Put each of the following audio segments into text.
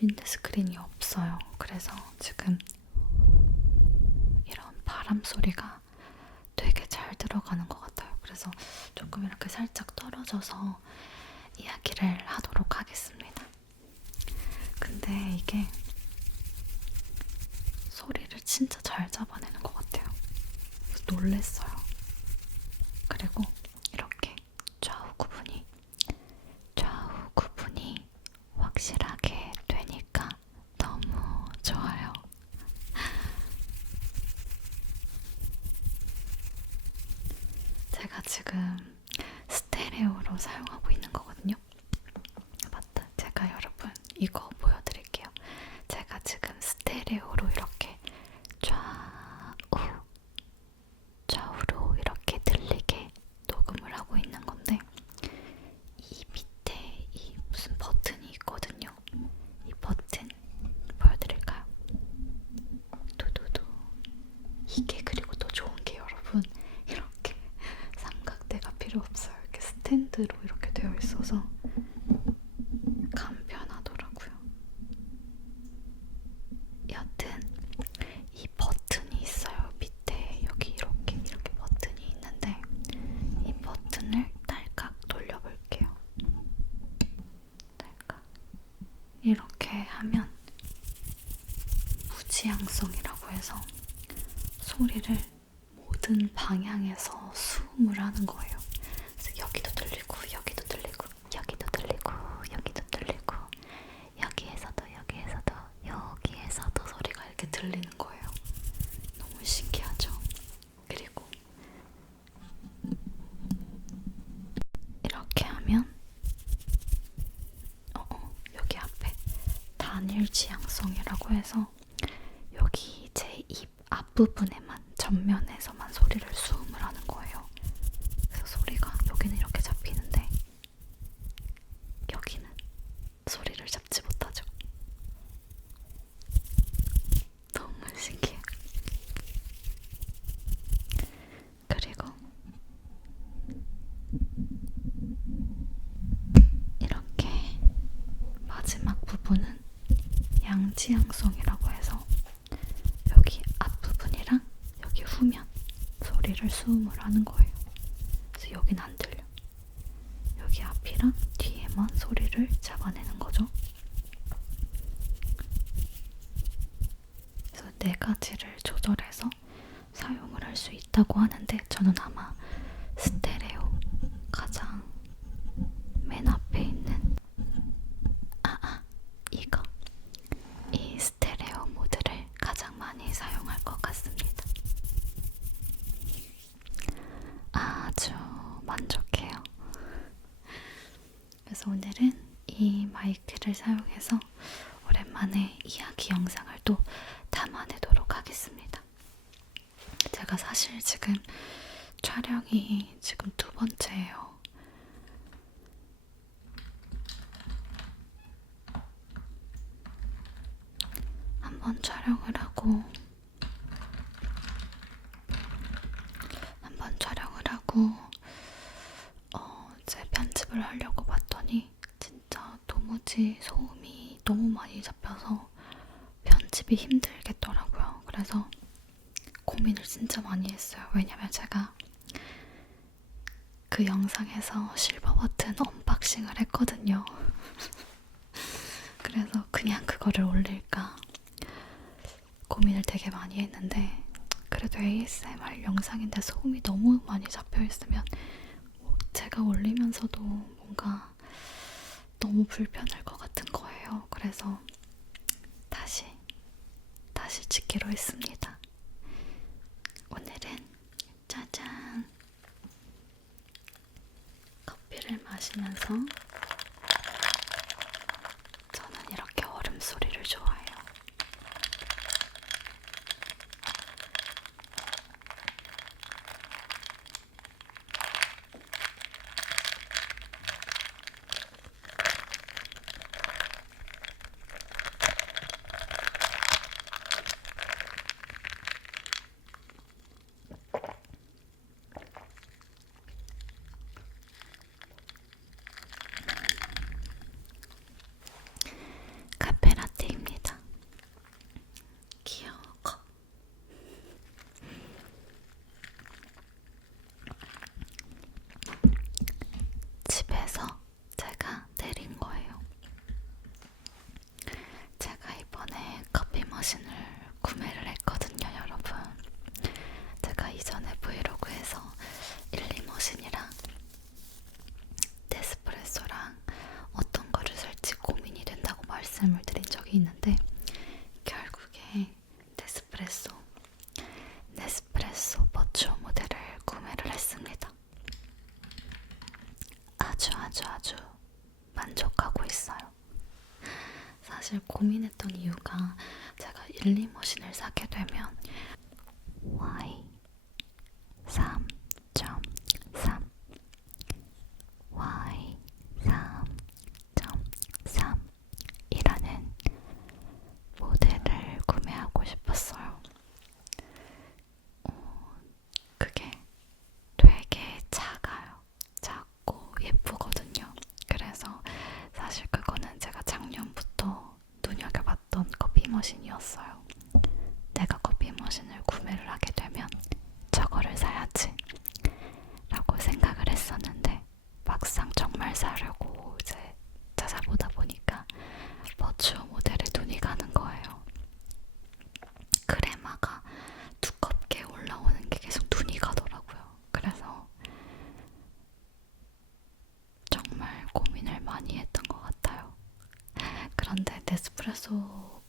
윈드스크린이 없어요. 그래서 지금 이런 바람 소리가 되게 잘 들어가는 것 같아요. 그래서 조금 이렇게 살짝 떨어져서 이야기를 하도록 하겠습니다. 근데 이게 소리를 진짜 잘 잡아내는 것 같아요. 그래서 놀랬어요. 그리고 이렇게 좌우 구분이 확실하게 되니까 너무 좋아요. 제가 지금 스테레오로 사용하고 있는 거거든요. 맞다. 제가 여러분 이거 보여드릴게요. 제가 지금 스테레오로 이렇게 좌우로 이렇게 들리게 녹음을 하고 있는 건데, 이 밑에 이 무슨 버튼이 있거든요. 이 버튼 보여드릴까요? 두두두. 이게 그리고 더 좋은 게 여러분, 이렇게 삼각대가 필요 없어요. 이렇게 스탠드로 이렇게 되어 있어서 간편하더라고요. 여튼 이 버튼이 있어요. 밑에 여기 이렇게 버튼이 있는데, 이 버튼을 딸깍 돌려볼게요. 딸깍. 이렇게 하면 무지향성이라고 해서 소리를 모든 방향에서 수음을 하는 거예요. 그래서 여기도 들리고 여기도 들리고 여기도 들리고 여기도 들리고 여기에서도 소리가 이렇게 들리는 거예요. 너무 신기하죠? 그리고 이렇게 하면 여기 앞에 단일 지향성이라고 해서 여기 제 입 앞부분에만, 전면에서만 소리를 수음을 하는 거예요. 그래서 소리가 여기는 이렇게 잡히는데 여기는 소리를 잡지 못하죠. 너무 신기해. 그리고 이렇게 마지막 부분은 양지향성이라고 해서 여기 앞부분이랑 여기 후면 소리를 수음을 하는 거예요. 그래서 여긴 안 들려. 여기 앞이랑 뒤에만 소리를 잡아내는 거죠. 그래서 네 가지를 조절해서 사용을 할 수 있다고 하는데, 저는 아마 스테레오 가장 맨 앞에 있는 이 스테레오 모드를 가장 많이 사용할 것 같습니다. 아주 만족해요. 그래서 오늘은 이 마이크를 사용해서 오랜만에 이야기 영상을 또 담아내도록 하겠습니다. 제가 사실 지금 촬영이 지금 2번째예요. 한번 촬영을 하고 이제 편집을 하려고 봤더니 진짜 도무지 소음이 너무 많이 잡혀서 편집이 힘들겠더라고요. 그래서 고민을 진짜 많이 했어요. 왜냐면 제가 그 영상에서 실버 버튼 언박싱을 했거든요. 그래서 그냥 그거를 올릴까 고민을 되게 많이 했는데, 그래도 ASMR 영상인데 소음이 너무 많이 잡혀있으면 제가 올리면서도 뭔가 너무 불편할 것 같은 거예요. 그래서 다시 찍기로 했습니다. 오늘은 짜잔, 커피를 마시면서, 저는 이렇게 얼음 소리를 좋아해요. 사실 고민했던 이유가 제가 1,2머신을 사게 되면 Y 3.3 Y 3.3 이라는 모델을 구매하고 싶었어요. 그게 되게 작아요. 작고 예쁘거든요. 그래서 사실 그거는 제가 작년부터 눈여겨봤던 커피 머신이었어요. 내가 커피 머신을 구매를 하게 되면 저거를 사야지 라고 생각을 했었는데 막상 정말 사려고 이제 찾아보다 보니까 버추어 모델에 눈이 가는 거예요. 크레마가 두껍게 올라오는 게 계속 눈이 가더라고요. 그래서 정말 고민을 많이 했던 것 같아요. 그런데 네스프레소가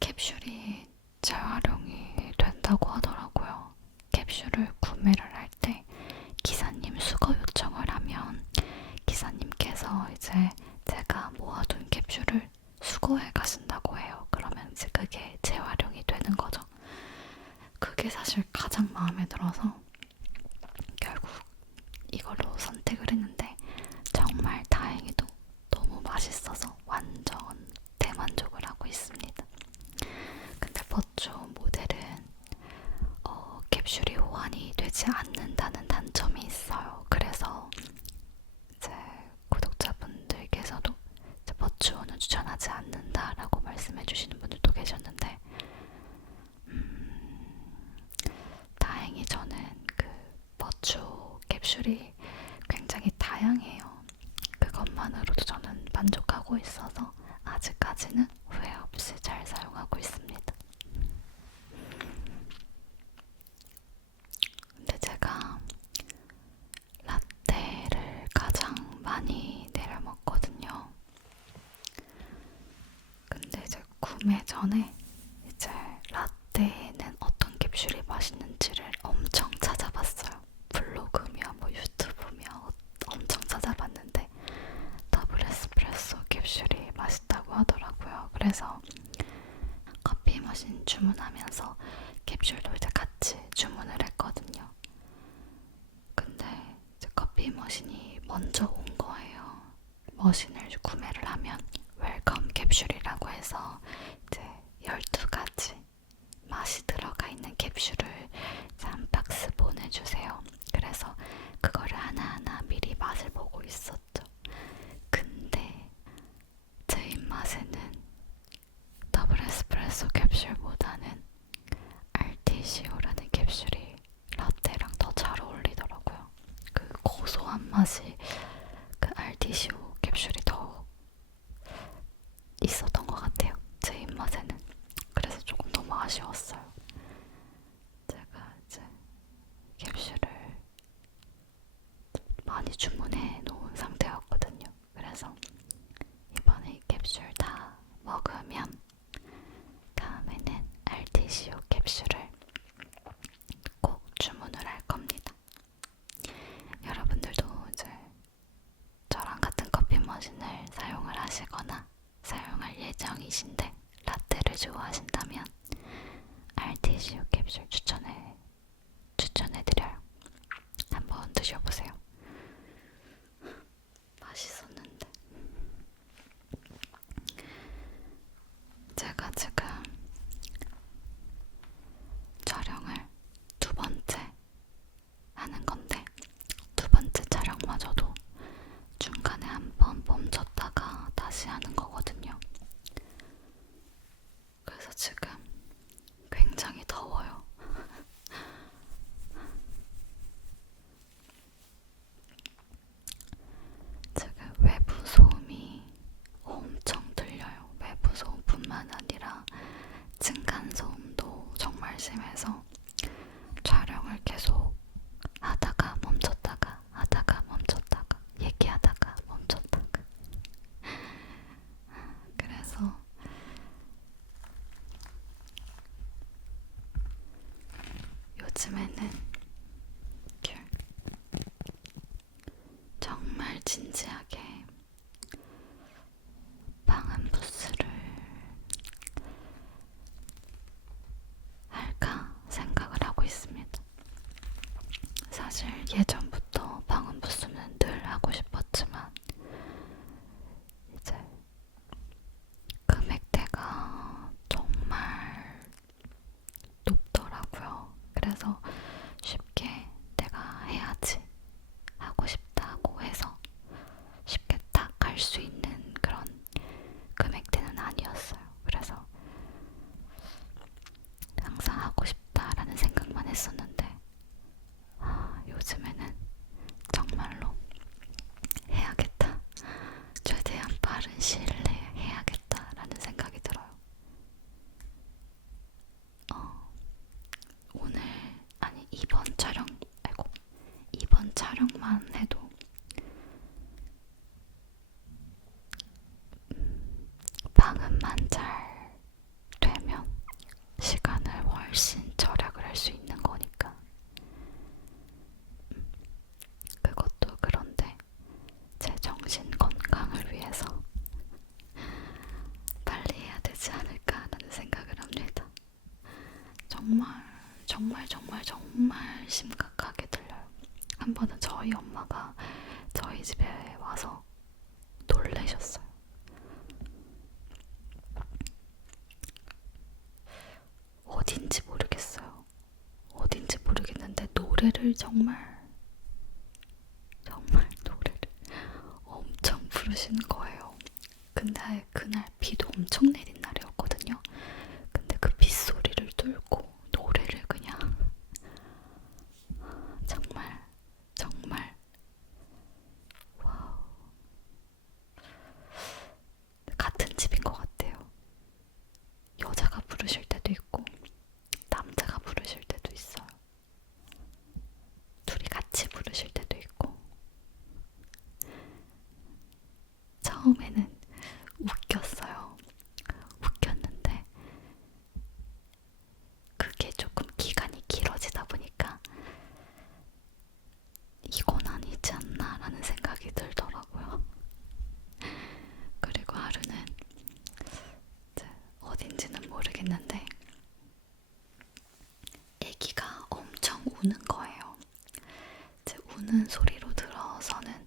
캡슐이 재활용이 된다고 하더라고요. 캡슐을 구매를 할 때 기사님 수거 요청을 하면 기사님께서 이제 제가 모아둔 캡슐을 수거해 가신다고 해요. 그러면 이제 그게 재활용이 되는 거죠. 그게 사실 가장 마음에 들어서 결국 이걸로 선택을 했는데 정말 다행히도 너무 맛있어서 완전 대만족을 하고 있습니다. 근데 버추어 모델은 캡슐이 호환이 되지 않는다는 단점이 있어요. 그래서 이제 구독자분들께서도 이제 버추어는 추천하지 않는다라고 말씀해주시는 분들도 계셨는데 다행히 저는 그 버추어 캡슐이 굉장히 다양해요. 그것만으로도 저는 만족하고 있어서 아직까지는 후회 없이 잘 사용하고 있습니다. 근데 제가 라떼를 가장 많이 내려 먹거든요. 근데 이제 구매 전에 이제 라떼에는 어떤 캡슐이 맛있는지를 엄청 찾아봤어요. 블로그며 뭐 유튜브며 엄청 찾아봤는데 더블 에스프레소 캡슐이 맛있다고 하더라고요. 그래서 커피 머신 주문하면서 캡슐도 이제 같이 주문을 했거든요. 근데 이제 커피 머신이 먼저 온 거예요. 머신을 구매를 하면 웰컴 캡슐이라고 해서 이제 12가지 맛이 들어가 있는 캡슐을 한 박스 보내주세요. 그래서 그거를 하나하나 미리 맛을 보고 있었죠. 근데 제 입맛에는 더블 에스프레소 캡슐보다는 RTCO라는 캡슐이 라떼랑 더 잘 어울리더라고요. 그 고소한 맛이 그 RTCO 캡슐이 더 있었던 것 같아요. 제 입맛에는. 그래서 조금 너무 아쉬웠어요. 제가 이제 캡슐을 많이 주문해 놓은 상태였거든요. 그래서 이번에 이 캡슐 다 먹으면 다음에는 RTCO 캡슐을 꼭 주문을 할 겁니다. 여러분들도 이제 저랑 같은 커피 머신을 사용을 하시거나 사용할 예정이신데 라떼를 좋아하신다면 RTCO 캡슐 추천해드려요. 한번 드셔보세요. 맛있었는데. 제가 지금 촬영을 두 번째 하는 건데 두 번째 촬영마저도 중간에 한번 멈췄다가 다시 하는 거거든요. 그래서 지금 굉장히 더워요. 지금 외부 소음이 엄청 들려요. 외부 소음뿐만 아니라 층간소음도 정말 심해서 촬영을 계속 하다가 멈췄다가 얘기하다가 멈췄다가 그래서 요즘에는 정말 진지하게 방음 사실 예전부터 방음 부스는 늘 하고 싶었지만 이제 금액대가 정말 높더라고요. 그래서 쉽게 내가 해야지 하고 싶다고 해서 쉽게 딱 할 수 있는 그런 금액대는 아니었어요. 그래서 항상 하고 싶다라는 생각만 했었는데 요즘에는 정말로 해야겠다. 최대한 빠른 시일 내에 해야겠다라는 생각이 들어요. 오늘 아니 이번 촬영만 해도 방음만 잘 되면 시간을 훨씬 절약을 할 수 있는 거니까. 그것도 그런데 제 정신 건강을 위해서 빨리 해야 되지 않을까라는 생각을 합니다. 정말 심각하게 들려요. 한 번은 저희 엄마가 저희 집에 와서 놀라셨어요. 어딘지 모르겠어요. 어딘지 모르겠는데 노래를 정말 노래를 엄청 부르시는 거예요. 근데 그날 비도 엄청 내린 날이었거든요. 근데 그 빗소리를 뚫고 노래를 그냥 정말 와우. 같은 집인 것 같아요. 여자가 부르실 때도 있고 남자가 부르실 때도 있어요. 둘이 같이 부르실 때도 있고. 처음에는 웃겼어요. 웃겼는데 그게 조금 기간이 길어지다 보니까 이건 아니지 않나 라는 생각이 들더라고요. 그리고 하루는 어딘지는 모르겠는데 애기가 엄청 우는 거예요. 제 우는 소리로 들어서는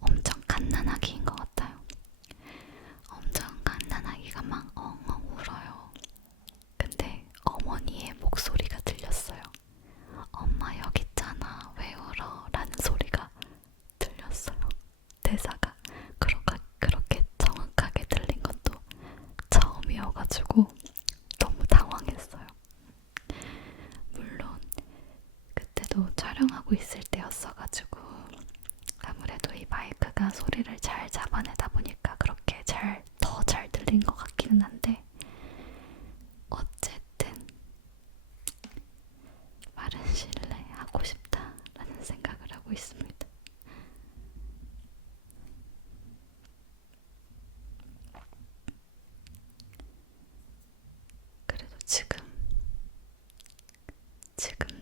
엄청 갓난아기인 것 같아요. 엄청 갓난아기가 막 엉엉 울어요. 근데 어머니의 목소리가 들렸어요. 엄마 여기 있잖아 왜 울어? 라는 소리가 들렸어요. 대사가 그렇게 정확하게 들린 것도 처음이어가지고 너무 당황했어요. 물론 그때도 촬영하고 있을 때였어가지고 아무래도 이 마이크가 소리를 잘 잡아내다 보니까 그렇게 더 잘 들린 것 같기는 한데 어쨌든 빠른 시일 내에 하고 싶다라는 생각을 하고 있습니다. 그래도 지금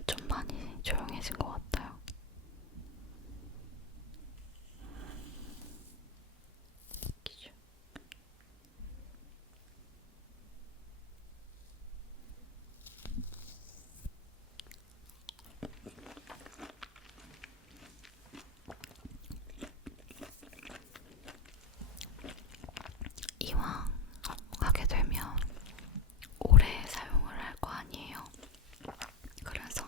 좀 많이 조용해진 것 같아요. 이왕 하게 되면 오래 사용을 할 거 아니에요. 그래서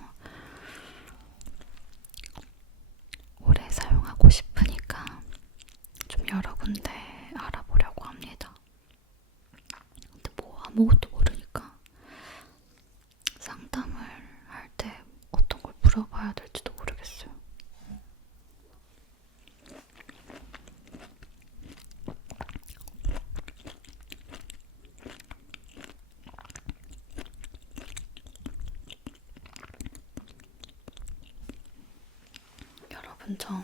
오래 사용하고 싶으니까 좀 여러 군데 알아보려고 합니다. 근데 뭐 아무것도 모르니까 상담을 할 때 어떤 걸 물어봐야 될지도 모르겠어요. 여러분 저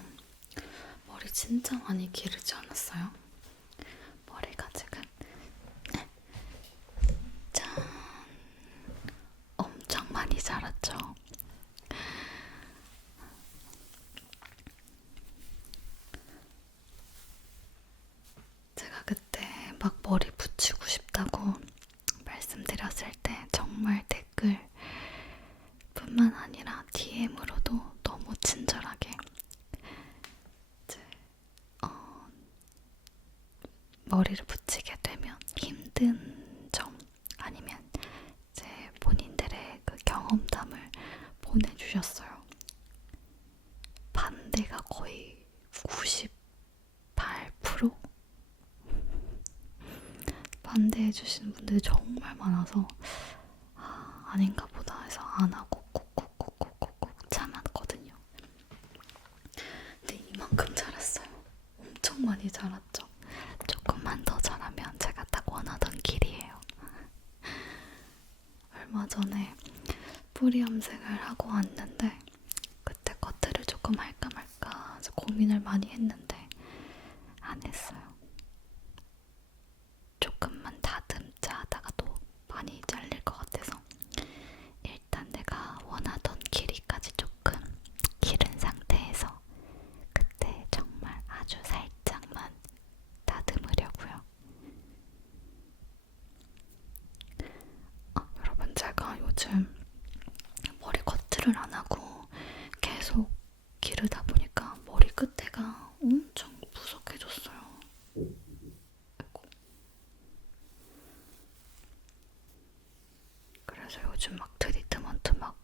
머리 진짜 많이 기르지 않았어요? 머리가 지금 짠 엄청 많이 자랐죠? 제가 그때 막 머리 붙이고 싶다고 말씀드렸을 때 정말 댓글 뿐만 아니라 DM으로도 머리를 붙이게 되면 힘든 점 아니면 이제 본인들의 그 경험담을 보내주셨어요. 반대가 거의 98% 반대해주시는 분들이 정말 많아서 아닌가 보다 해서 안 하고 꾹꾹꾹꾹꾹 참았거든요. 근데 이만큼 자랐어요. 엄청 많이 자랐죠. 조금만 더 자라면 제가 딱 원하던 길이에요. 얼마 전에 뿌리 염색을 하고 왔는데 그때 커트를 조금 할까 말까 고민을 많이 했는데 안 했어요. 조금만 다듬자 하다가 또 많이 잘릴 것 같아서 일단 내가 원하던 길이까지 조금 기른 상태에서 그때 정말 아주 살짝만 다듬으려고요. 여러분 제가 요즘 머리 커트를 안 하고 계속 기르다 보니까 머리 끝에가 엄청 부석해졌어요. 아이고. 그래서 요즘 막 트리트먼트 막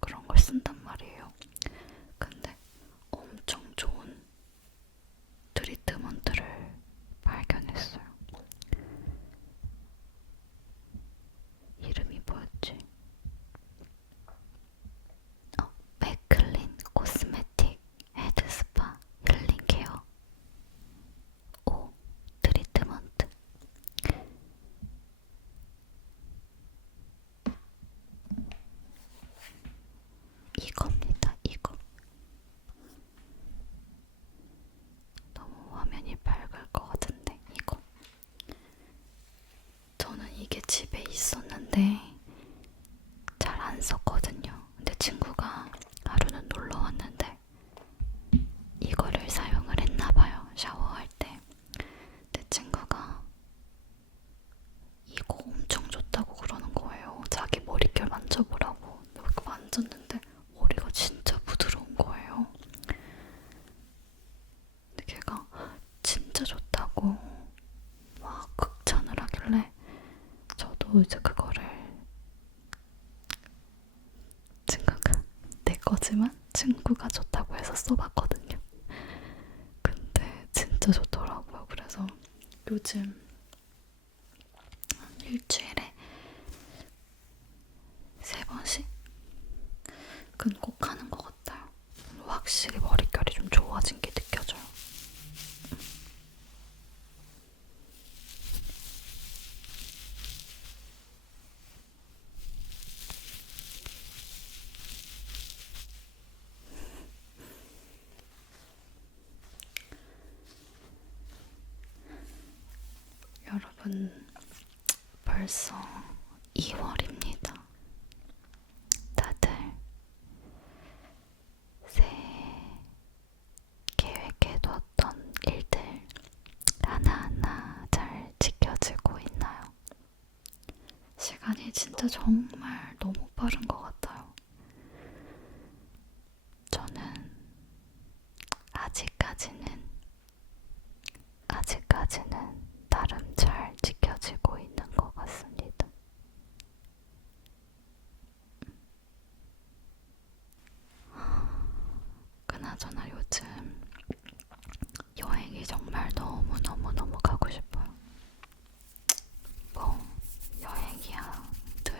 그런 걸 쓴단 말이에요. 근데 엄청 좋은 트리트먼트를 발견했어요. 이름이 뭐였지? 맥클린 코스메틱 헤드스파 힐링 케어 오 트리트먼트. 이겁니다. 이거. 너무 화면이 밝을 것 같은데 이거. 저는 이게 집에 있었는데 잘 안 썼거든요. 근데 친구가 하루는 놀러 왔는데 이거를 사용을 했나봐요. 샤워할 때. 내 친구가 이거 엄청 좋다고 그러는 거예요. 자기 머릿결 만져보라고. 이렇게 만졌는데 머리가 진짜 부드러운 거예요. 근데 걔가 진짜 좋다고 막 극찬을 하길래 저도 이제 그거를 친구가 내 거지만 친구가 좋다고 해서 써봤거든요. 근데 진짜 좋더라고요. 그래서 요즘 일주일에 3번씩 그건 꼭 하는 것 같아요. 확실히 머릿결이 좀 좋아진 게 느껴져요. 여러분 벌써 2월입니다. 다들 새해 계획해뒀던 일들 하나하나 잘 지켜지고 있나요? 시간이 진짜 정말 너무 빠른 것 같아요. 저는 아직까지는 나름 잘 지켜지고 있는 것 같습니다. 그나저나 요즘 여행이 정말 너무 가고 싶어요. 뭐 여행이야 늘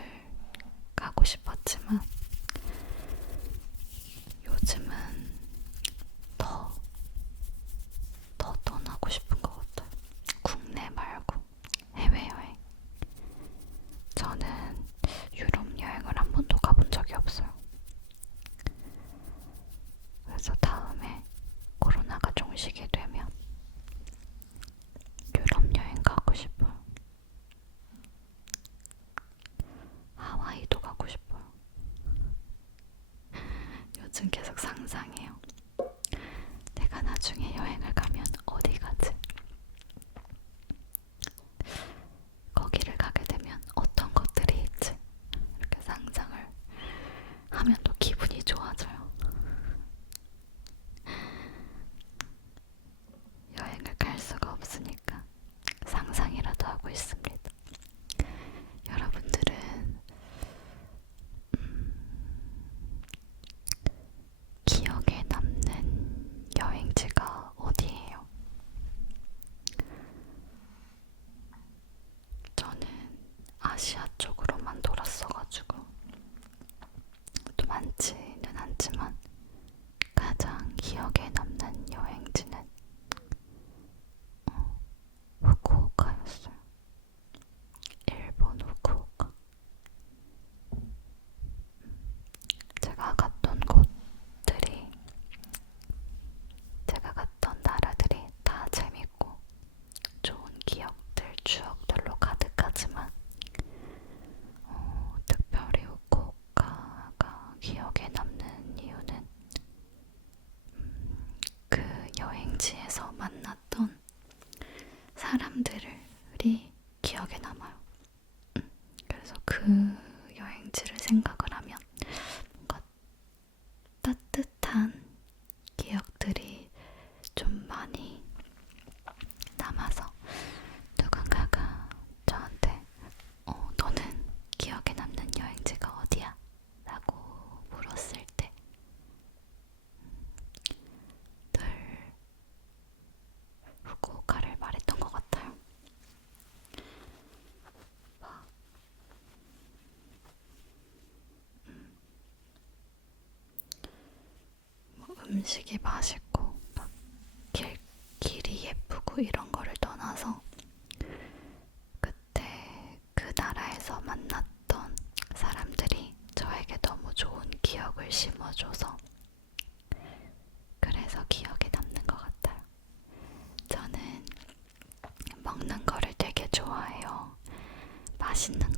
가고 싶었지만 요즘은 더 떠나고 싶은 것 같아요. 국내 말고 해외여행. 저는 유럽 여행을 한 번도 가본 적이 없어요. 그래서 다음에 코로나가 종식이 되면 유럽 여행 가고 싶어요. 하와이도 가고 싶어요. 요즘 계속 상상해요. 내가 나중에 여행을 가면 어디 가지? 거기를 가게 되면 어떤 것들이 있지? 이렇게 상상을 하면 또 기분이 좋아져요. 여행을 갈 수가 없으니까 많지는 않지만 가장 기억에 남는 여행지는 후쿠오카였어요. 일본 후쿠오카. 제가 갔던 곳들이, 제가 갔던 나라들이 다 재밌고 좋은 기억들, 추억들로 가득하지만 특별히 후쿠오카가 기억에 남는 이유는 그 여행지에서 만났던 사람들이 기억에 남아요. 그래서 그 여행지를 생각을 하면 뭔가 따뜻한 기억들이 좀 많이 남아서 누군가가 저한테 너는 기억에 남는 여행지가 어디야? 라고 물었을 때 늘 후쿠오카를 말했던 것 같아요. 음식이 맛있고 막 길이 예쁘고 이런 거를 떠나서 그때 그 나라에서 만났던 사람들이 저에게 너무 좋은 기억을 심어줘서 그래서 기억에 남는 것 같아요. 저는 먹는 거를 되게 좋아해요. 맛있는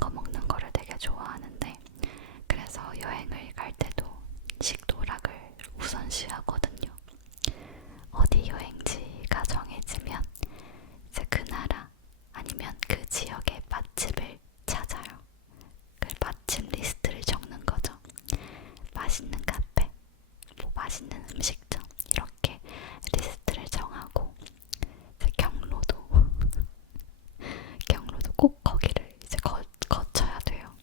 거 먹는 거를 되게 좋아하는데 그래서 여행을 갈 때도 식도락을 우선시하거든요. 어디 여행지가 정해지면 이제 그 나라 아니면 그 지역의 맛집을 찾아요. 그 맛집 리스트를 적는 거죠. 맛있는 카페, 뭐 맛있는 음식점 이렇게 리스트를 정하고 이제 경로도 꼭 거기를 이제 거쳐야 돼요.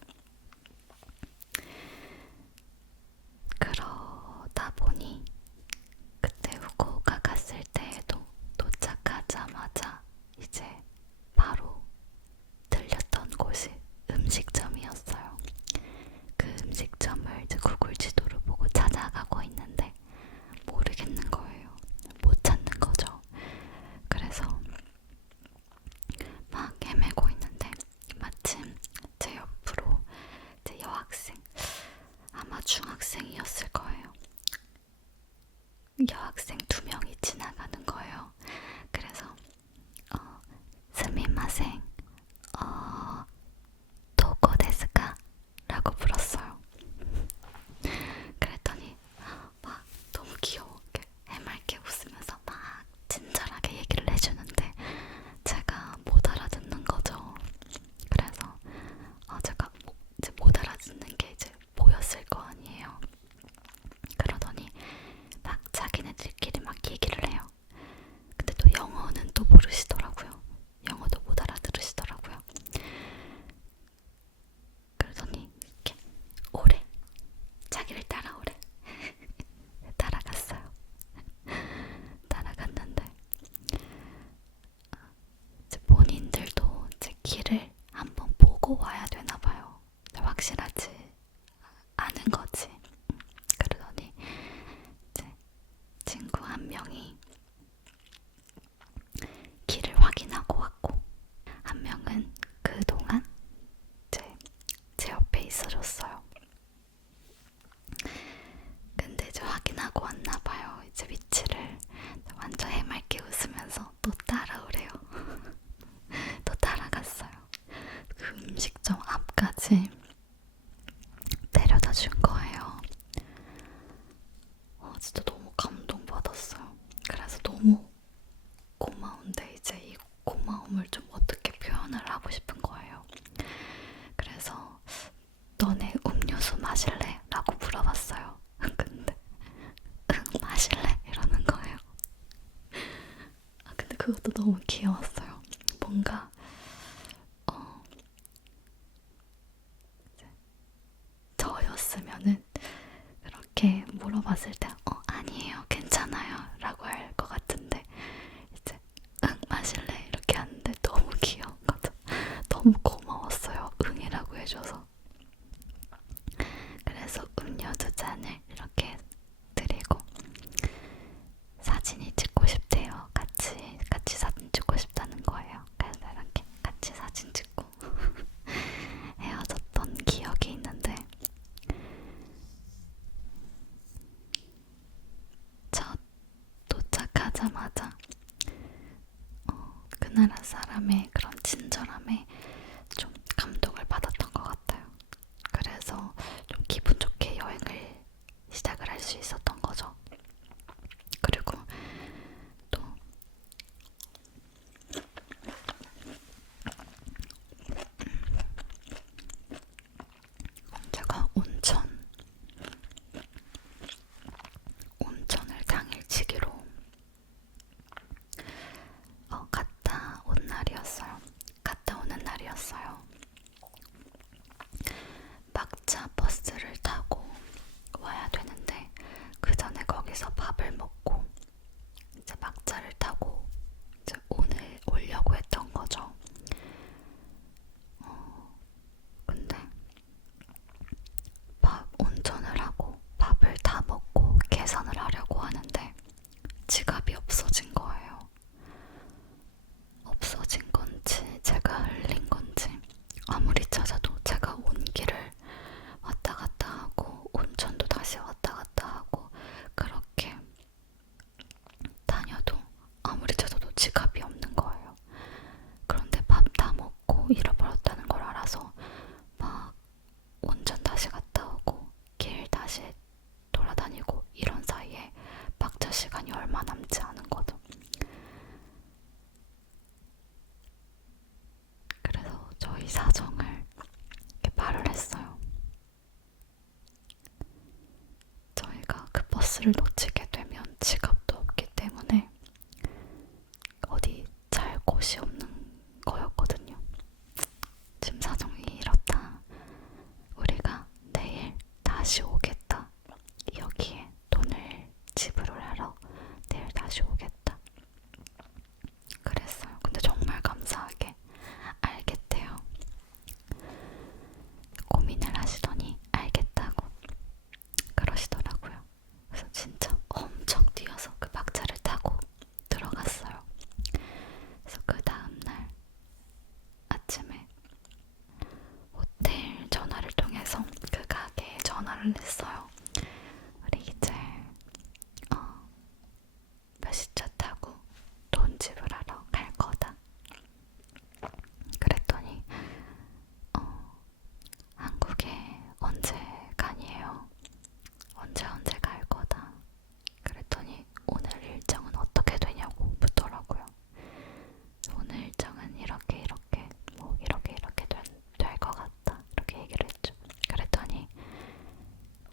그러다 보니 그때 후쿠오카 갔을 때에도 도착하자마자 이제 바로 들렸던 곳이 음식점이었어요. 그 음식점을 이제 구글 지도를 보고 찾아가고 있는데 모르겠는 거예요. 못 찾는 거죠. 그래서 막 헤매고 있는데 마침 제 옆으로 제 여학생, 아마 중학생이었을 거예요. 여학생 2명이 지나가는 거예요. 그래서 스미마생, 도코 데스까? 라고 불렀어요. 그랬더니 막 너무 귀여워. 해맑게 웃으면서 막 친절하게 얘기를 해주는데 제가 못 알아듣는 거죠. 그래서 제가 이제 못 알아듣는 게 이제 보였을 거 아니에요. 그러더니 막 자기네들끼리 막 얘기를 해요. 근데 또 영어는 또 모르시더라고요. 영어도 못 알아들으시더라고요. 그러더니 이렇게 오래, 자기를 따라오래. 따라갔어요. 따라갔는데 이제 본인들도 이제 길을 한번 보고 와야 되나 봐요. 확실하지 않은 거지. 그러더니 이제 친구 한 명이 길을 확인하고 왔고 한 명은 그동안 제 옆에 있어줬어요. 근데 이제 확인하고 왔나봐요. 이제 위치를. 완전 해맑게 웃으면서 또 따라오래요. 또 따라갔어요. 그 음식점 앞까지 데려다 준 거예요. 진짜 너무 감동받았어요. 그래서 너무 고마운데 이제 이 고마움을 좀 어떻게 표현을 하고 싶은 거예요. 그래서 너네 음료수 마실래? 라고 물어봤어요. 근데 마실래? 이러는 거예요. 근데 그것도 너무 귀여웠어요. 뭔가 저였으면은 그렇게 물어봤을 때 아니에요, 괜찮아요 라고 할 것 같은데 이제 마실래? 이렇게 하는데 너무 귀여운 거죠. 너무 고마웠어요, 응이라고 해줘서. 그래서 음료 2잔을 이렇게 드리고 사진이 찍고 싶대요. 같이 사진 찍고 싶다는 거예요. 그래서 이렇게 같이 사진 찍고 헤어졌던 기억이 있는데 첫 도착하자마자 그 나라 사람의 그런 친절함에 좀 감동을 받았던 것 같아요. 그래서 좀 기분 좋게 여행을 시작을 할 수 있었던 거죠. 그리고 또 제가 온천을 당일치기로 갔다 오는 날이었어요. 막차 버스를 타고 와야 되는데 그 전에 거기서 밥을 먹고 이제 막차를 타고 이제 오늘 오려고 했던 거죠. 근데 온천을 하고 밥을 다 먹고 계산을 하려고 하는데 지갑이 없어진 거예요. 없어진 건지 제가 흘린 건지 아무리 찾아도 제가 온 길을 왔다 갔다 하고 온천도 다시 왔다 갔다 하고 그렇게 다녀도 아무리 찾아도 지갑이 없는 거예요. 그런데 밥 다 먹고 잃어버렸다는 걸 알아서 막 온천 다시 갔다 오고 길 다시 돌아다니고 이런 사이에 막차 시간이 얼마 남지 않은 거죠. 그래서 저희 사정을 이렇게 말을 했어요. 저희가 그 버스를 놓치게 되면 지갑도 없기 때문에 어디 잘 곳이 없는 거였거든요. 지금 사정이 이렇다. 우리가 내일 다시 오겠다. 여기에 돈을 지불을 하러 내일 다시 오겠다. 그랬어요. 근데 정말 감사하게 알겠대요. 고민을 하시더니 알겠다고 그러시더라고요. 그래서 진짜 엄청 뛰어서 그 막차를 타고 들어갔어요. 그래서 그 다음날 아침에 호텔 전화를 통해서 그 가게에 전화를 했어요. 우리 이제 몇 시차 타고 돈 지불하러 갈 거다. 그랬더니 한국에 언제 가니에요? 언제 갈 거다. 그랬더니 오늘 일정은 어떻게 되냐고 묻더라고요. 오늘 일정은 이렇게 뭐 이렇게 될 것 같다. 이렇게 얘기를 했죠. 그랬더니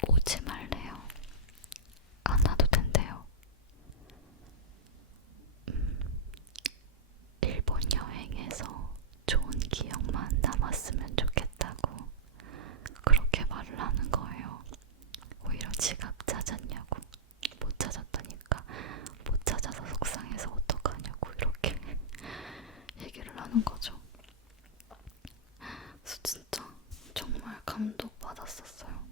오지 말래요. 안 와도 된대요. 일본 여행에서 좋은 기억만 남았으면 좋겠다고 그렇게 말을 하는 거예요. 오히려 지갑 찾았냐고. 못 찾았다니까. 못 찾아서 속상해서 어떡하냐고 이렇게 얘기를 하는 거죠. 그래서 진짜 정말 감동받았었어요.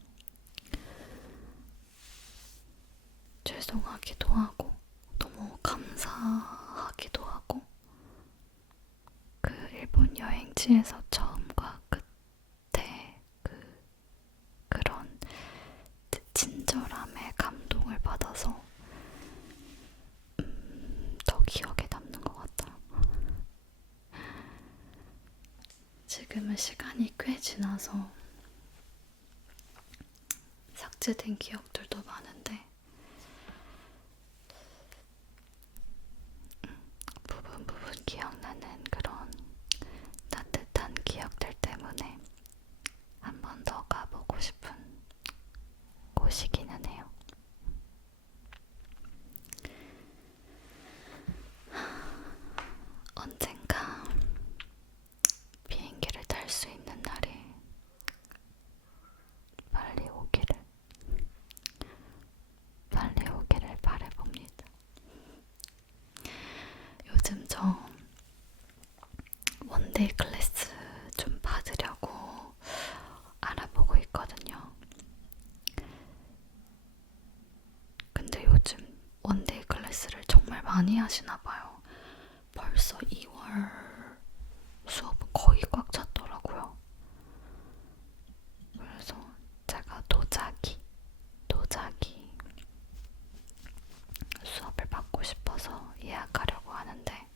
죄송하기도 하고 너무 감사하기도 하고 그 일본 여행지에서 처음과 끝에 그런 친절함에 감동을 받아서 더 기억에 남는 것 같아요. 지금은 시간이 꽤 지나서 삭제된 기억들도 많은데 부분 기억나는 그런 따뜻한 기억들 때문에 한 번 더 가보고 싶은 곳이기는 해요. 언젠가 비행기를 탈 수 있는 날이 빨리 오기를 클래스를 정말 많이 하시나 봐요. 벌써 2월 수업은 거의 꽉 찼더라고요. 그래서 제가 도자기 수업을 받고 싶어서 예약하려고 하는데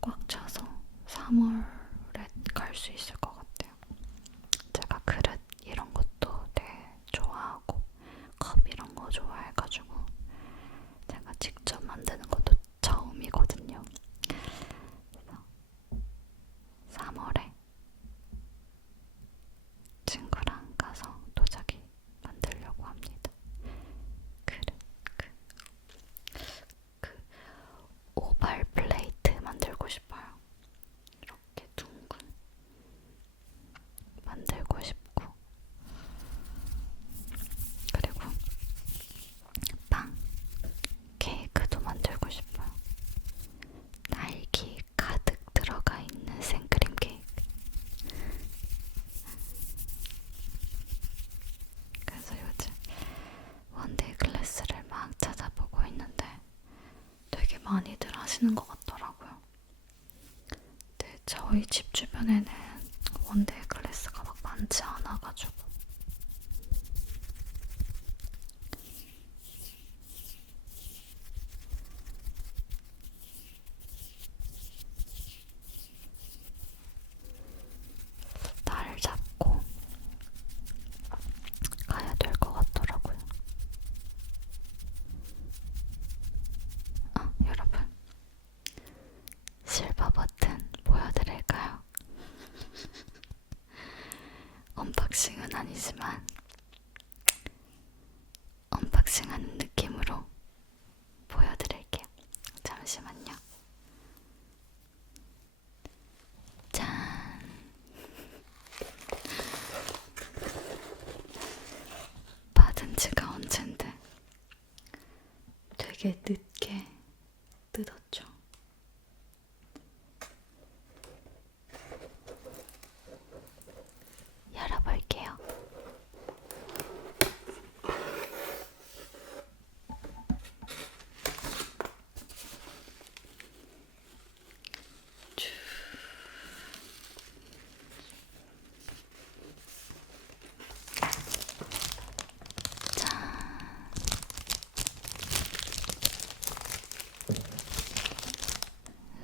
꽉 차서 3월에 갈 수 있을 것 같아요. 제가 그릇 이런 것도 되게 좋아하고 컵 이런 거 좋아해가지고 제가 직접 만드는 것도 처음이거든요. 그래서 3월에 친구랑 가서 도자기 만들려고 합니다. 그 오발 플레이트 만들고 싶어요. 이렇게 둥근 만들고 싶고, 그리고 빵 케이크도 만들고 싶어요. 딸기 가득 들어가 있는 생크림 케이크. 그래서 요즘 원데이 클래스를 막 찾아보고 있는데 되게 많이들 하시는 것 같더라고요. 근데 저희 집 주변에는 원데이 클래스가 막 많지 않아가지고 날 잡고 가야 될 것 같더라고요. 여러분, 실버 버튼 보여드릴까요? 언박싱은 아니지만 언박싱하는 느낌으로 보여드릴게요. 잠시만요. 짠! 받은 지가 언젠데 되게 늦게 뜯었죠. 열어볼게요.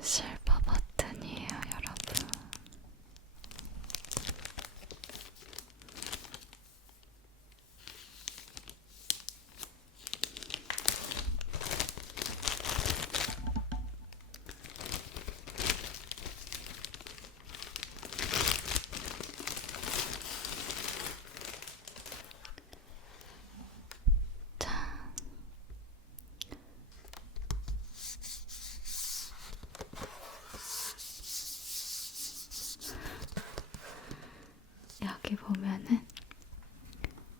실버 버튼이에요, 여러분. 여기 보면은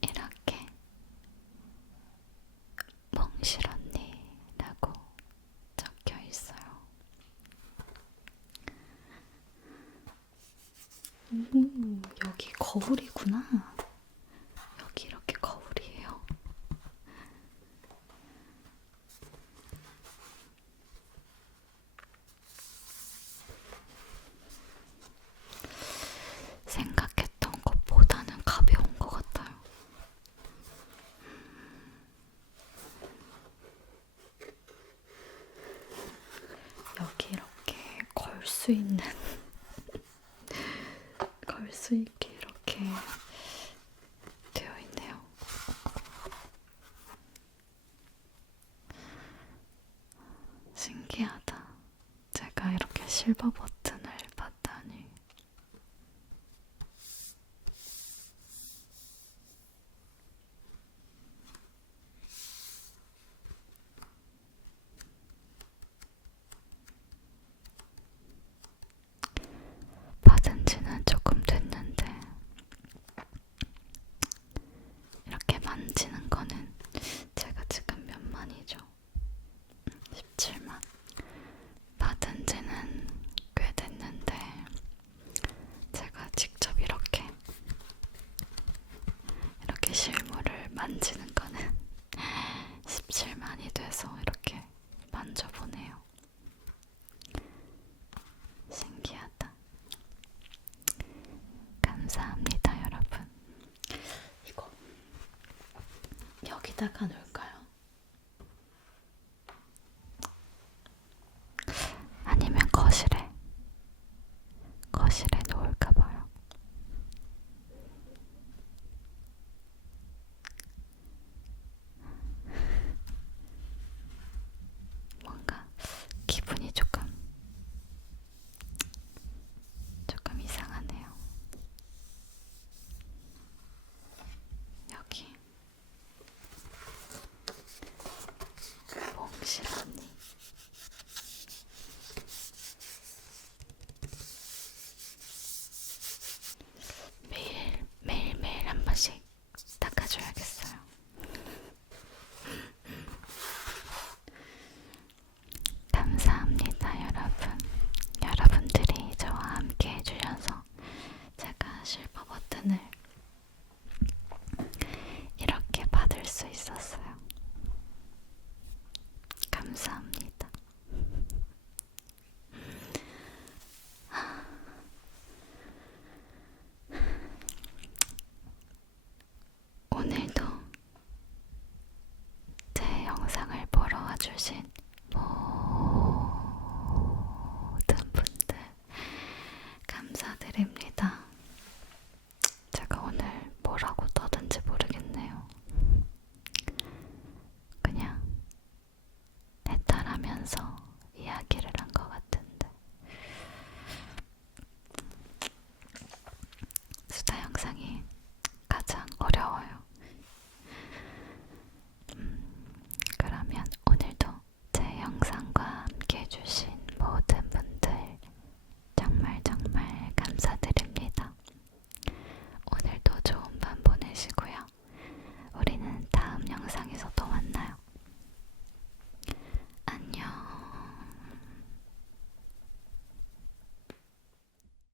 이렇게 몽실 언니라고 적혀 있어요. 여기 거울이구나. 여기 이렇게 거울이에요. 생각했던 것보다는 가벼운 것 같아요. 여기 이렇게 걸 수 있는 걸 수 있게 이렇게 되어 있네요. 신기하다. 제가 이렇게 실버 버튼을 봤다니. 받은 지는 조금 됐는데 이렇게 만지는 거는 제가 지금 몇 만이죠? 17만. 받은 지는 꽤 됐는데 제가 직접 이렇게 실물을 만지는 거는 실만이 돼서 이렇게 만져보네요. 신기하다. 감사합니다, 여러분. 이거 여기다가 놓을까요? 아니면 거실에 놓을까봐요. 뭔가 기분이 조금 이상하네요. 여기 몽실 언니. 매일 한 번씩 닦아줘야겠어요. 감사합니다, 여러분. 여러분들이 저와 함께 해주셔서 제가 실버 버튼을 이렇게 받을 수 있었어요. 감사합니다. 오늘도